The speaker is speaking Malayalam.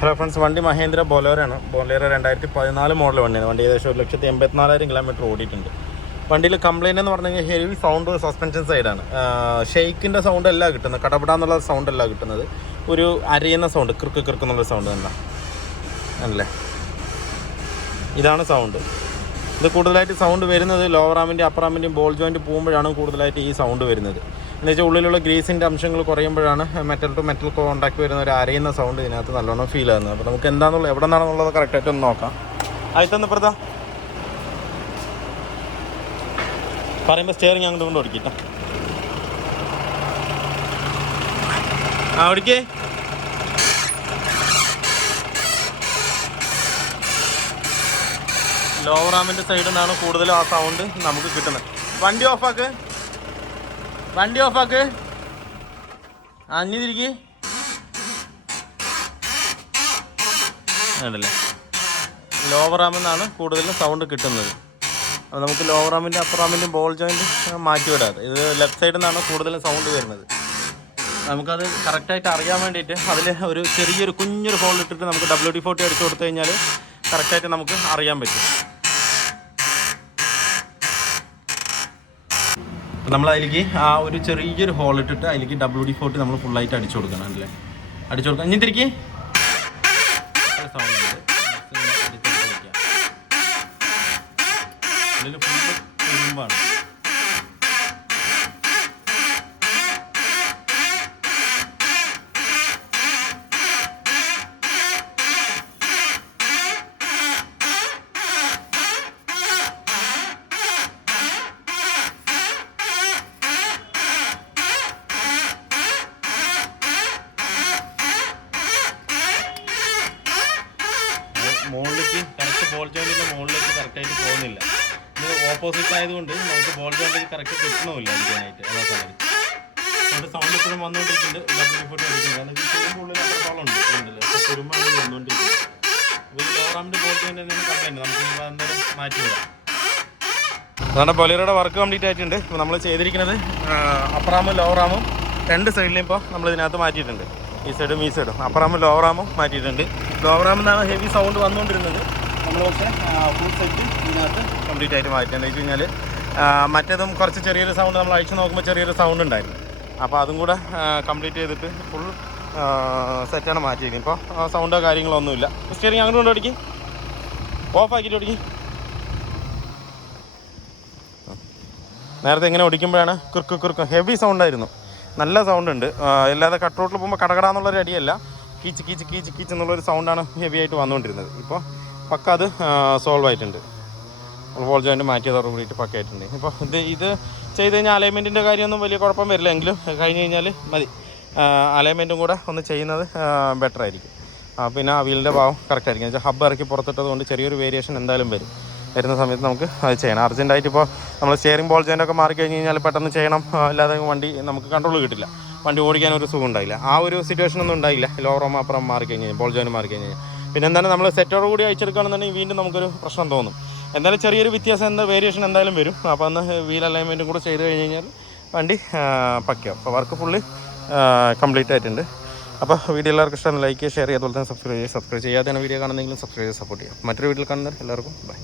ഹലോ ഫ്രണ്ട്സ്, വണ്ടി മഹീന്ദ്ര ബൊലേറോ ആണ്. ബൊലേറോ 2014 മോഡൽ വണ്ടിയാണ്. വണ്ടി ഏകദേശം 1,84,000 കിലോമീറ്റർ ഓടിയിട്ടുണ്ട്. വണ്ടിയിൽ കംപ്ലയിൻ്റ് എന്ന് പറഞ്ഞു കഴിഞ്ഞാൽ ഹെവി സൗണ്ട് സസ്പെൻഷൻ സൈഡാണ്. ഷെയ്ക്കിൻ്റെ സൗണ്ട് അല്ല കിട്ടുന്നത്, കടപെടാന്നുള്ള സൗണ്ട് അല്ല കിട്ടുന്നത്, ഒരു അരയുന്ന സൗണ്ട്, കിറുന്നുള്ള സൗണ്ട് തന്നെ അല്ലേ. ഇതാണ് സൗണ്ട്. ഇത് കൂടുതലായിട്ട് സൗണ്ട് വരുന്നത് ലോവർ ആമിൻ്റെയും അപ്പർ ആമിൻ്റെയും ബോൾ ജോയിൻറ്റ് പോകുമ്പോഴാണ് കൂടുതലായിട്ട് ഈ സൗണ്ട് വരുന്നത്. എന്ന് വെച്ചാൽ ഉള്ളിലുള്ള ഗ്രീസിൻ്റെ അംശങ്ങൾ കുറയുമ്പോഴാണ് മെറ്റൽ ടു മെറ്റൽ കോണ്ടാക്ട് വരുന്ന ഒരു അരയുന്ന സൗണ്ട് ഇതിനകത്ത് നല്ലോണം ഫീൽ ആകുന്നത്. അപ്പോൾ നമുക്ക് എന്താണെന്നുള്ളത് എവിടെ നിന്നാണെന്നുള്ളത് കറക്റ്റായിട്ട് ഒന്ന് നോക്കാം. ആയിട്ടൊന്ന് പ്രധാ പറയുമ്പോൾ സ്റ്റിയറിങ് അങ്ങോട്ട് കൊണ്ട് ഓടിക്കിട്ടോ. ഓടിക്കേ. ലോവർ ആമിൻ്റെ സൈഡിൽ നിന്നാണ് കൂടുതലും ആ സൗണ്ട് നമുക്ക് കിട്ടുന്നത്. വണ്ടി ഓഫാക്ക്, വണ്ടി ഓഫാക്ക്, അഞ്ഞു തിരികെ ഉണ്ടല്ലേ. ലോവർ ആമിൽ നിന്നാണ് കൂടുതലും സൗണ്ട് കിട്ടുന്നത്. അപ്പോൾ നമുക്ക് ലോവർ ആമിൻ്റെ അപ്പർ ആമിൻ്റെയും ബോൾ ജോയിൻറ്റ് മാറ്റി വിടാതെ, ഇത് ലെഫ്റ്റ് സൈഡിൽ നിന്നാണ് കൂടുതലും സൗണ്ട് വരുന്നത്. നമുക്കത് കറക്റ്റായിട്ട് അറിയാൻ വേണ്ടിയിട്ട് അതിൽ ഒരു ചെറിയൊരു കുഞ്ഞൊരു ഹോൾ ഇട്ടിട്ട് നമുക്ക് WD-40 അടിച്ചു കൊടുത്തു കഴിഞ്ഞാൽ കറക്റ്റായിട്ട് നമുക്ക് അറിയാൻ പറ്റും. നമ്മൾ അതിലേക്ക് ആ ഒരു ചെറിയൊരു ഹോൾ ഇട്ടിട്ട് അതിലേക്ക് WD-40 നമ്മൾ ഫുള്ളായിട്ട് അടിച്ചു കൊടുക്കണം അല്ലേ. അടിച്ചു കൊടുക്കാം. ഇനി തിരികെ സൗണ്ട് അതിൽ ഫുള്ള് തുരുമ്പാണ്. മുകളിലേക്ക് കറക്റ്റ് ബോൾ ജോയിൻറ്റിൻ്റെ മുകളിലേക്ക് കറക്റ്റായിട്ട് പോകുന്നില്ല. ഇത് ഓപ്പോസിറ്റ് ആയതുകൊണ്ട് നമുക്ക് ബോൾ ജോയിൻറ്റിലേക്ക് കറക്റ്റ് കിട്ടണമില്ല അടിക്കാനായിട്ട്. അതാ സമയം അതുകൊണ്ട് സൗണ്ട് എപ്പോഴും വന്നുകൊണ്ടിരിക്കുന്നുണ്ട്. WD-40 അടിക്കുന്നത് കാരണം തുരുമ്പ് ഉള്ളിൽ അത്രത്തോളം ഉണ്ട് ഉണ്ടല്ലോ. അപ്പോൾ തുരുമ്പാണ് വന്നുകൊണ്ടിരിക്കുന്നത്. അപ്പോൾ ഈ ലോറാമിൻ്റെ ബോൾ ജോയിൻ്റ് തന്നെയാണ് കംപ്ലൈൻറ്റ്. നമുക്ക് എന്തായാലും മാറ്റി വിടാം. അതാണ് ബൊലേറോയുടെ വർക്ക് കംപ്ലീറ്റ് ആയിട്ടുണ്ട്. ഇപ്പോൾ നമ്മൾ ചെയ്തിരിക്കുന്നത് അപ്പറാമും ലോവറാമും രണ്ട് സൈഡിലും ഇപ്പോൾ നമ്മൾ ഇതിനകത്ത് മാറ്റിയിട്ടുണ്ട്. ഈ സൈഡും ഈ സൈഡും അപ്പറാമും ലോവറാമും മാറ്റിയിട്ടുണ്ട്. ലോവറാമിൽ നിന്നാണ് ഹെവി സൗണ്ട് വന്നുകൊണ്ടിരുന്നത്. നമ്മൾ പക്ഷേ ഫുൾ സെറ്റ് ഇതിനകത്ത് കംപ്ലീറ്റ് ആയിട്ട് മാറ്റിയിട്ടുണ്ട്. എന്ന് വെച്ച് കഴിഞ്ഞാൽ മറ്റേതും കുറച്ച് ചെറിയൊരു സൗണ്ട് നമ്മൾ അഴിച്ച് നോക്കുമ്പോൾ ചെറിയൊരു സൗണ്ട് ഉണ്ടായിരുന്നു. അപ്പോൾ അതും കൂടെ കംപ്ലീറ്റ് ചെയ്തിട്ട് ഫുൾ സെറ്റാണ് മാറ്റിയിരിക്കുന്നത്. ഇപ്പോൾ സൗണ്ടോ കാര്യങ്ങളൊന്നുമില്ല. സ്റ്റിയറിങ് അങ്ങോട്ട് കൊണ്ട് ഓടിക്കും, ഓഫ് ആക്കിയിട്ട് ഓടിക്കും. നേരത്തെ ഇങ്ങനെ ഓടിക്കുമ്പോഴാണ് കുറുക്കും ഹെവി സൗണ്ടായിരുന്നു, നല്ല സൗണ്ട് ഉണ്ട്. അല്ലാതെ കട്ട് റോട്ടിൽ പോകുമ്പോൾ കടകടാന്നുള്ളൊരു അടിയല്ല, കീച്ച് കീച്ച് കീച്ച് കീച്ച് എന്നുള്ളൊരു സൗണ്ടാണ് ഹെവി ആയിട്ട് വന്നുകൊണ്ടിരുന്നത്. ഇപ്പോൾ പക്ക അത് സോൾവ് ആയിട്ടുണ്ട്. ബോൾ ജോയിൻറ്റ് മാറ്റിയതോട് കൂടിയിട്ട് പക്ക ആയിട്ടുണ്ട്. ഇപ്പോൾ ഇത് ചെയ്ത് കഴിഞ്ഞാൽ അലൈൻമെൻറ്റിൻ്റെ കാര്യമൊന്നും വലിയ കുഴപ്പം വരില്ല. എങ്കിലും കഴിഞ്ഞ് കഴിഞ്ഞാൽ മതി. അലൈൻമെൻറ്റും കൂടെ ഒന്ന് ചെയ്യുന്നത് ബെറ്റർ ആയിരിക്കും. പിന്നെ ആ വീലിൻ്റെ ഭാഗം കറക്റ്റ് ആയിരിക്കും. വെച്ചാൽ ഹബ്ബ് ഇറക്കി പുറത്തിട്ടത് കൊണ്ട് ചെറിയൊരു വേരിയേഷൻ എന്തായാലും വരുന്ന സമയത്ത് നമുക്ക് അത് ചെയ്യണം. അർജൻറ്റായിട്ട് ഇപ്പോൾ നമ്മൾ സ്റ്റിയറിംഗ് ബോൾ ജോയിൻ്റൊക്കെ മാറിക്കഴിഞ്ഞ് കഴിഞ്ഞാൽ പെട്ടെന്ന് ചെയ്യണം, അല്ലാതെ വണ്ടി നമുക്ക് കൺട്രോൾ കിട്ടില്ല, വണ്ടി ഓടിക്കാനൊരു സുഖം ഉണ്ടായില്ല. ആ ഒരു സിറ്റുവേഷനൊന്നും ഉണ്ടായില്ല ലോവറും അപ്പുറം മാറിക്കഴിഞ്ഞ് ബോൾ ജോയിൻറ്റ് മാറിക്കഴിഞ്ഞ് കഴിഞ്ഞാൽ. പിന്നെ എന്താണ് നമ്മൾ സെറ്റോട് കൂടി അയച്ചെടുക്കുകയാണെന്നുണ്ടെങ്കിൽ വീണ്ടും നമുക്കൊരു പ്രശ്നം തോന്നും. എന്തായാലും ചെറിയൊരു വ്യത്യാസം വേരിയേഷൻ എന്തായാലും വരും. അപ്പോൾ അന്ന് വീൽ അലൈൻമെൻറ്റും കൂടെ ചെയ്ത് കഴിഞ്ഞ് കഴിഞ്ഞാൽ വണ്ടി പക്കയാവും. അപ്പോൾ വർക്ക് ഫുള്ള് കംപ്ലീറ്റ് ആയിട്ടുണ്ട്. അപ്പോൾ വീഡിയോ എല്ലാവർക്കും ഇഷ്ടമാണ് ലൈക്ക് ചെയ്യുക, ഷെയർ ചെയ്യുക, അതുപോലെ തന്നെ സബ്സ്ക്രൈബ് ചെയ്യാതെ വീഡിയോ കാണുന്നെങ്കിലും സബ്സ്ക്രൈബ് ചെയ്ത് സപ്പോർട്ട് ചെയ്യുക. മറ്റൊരു വീഡിയോയിൽ കാണുന്നവർ എല്ലാവർക്കും ബൈ.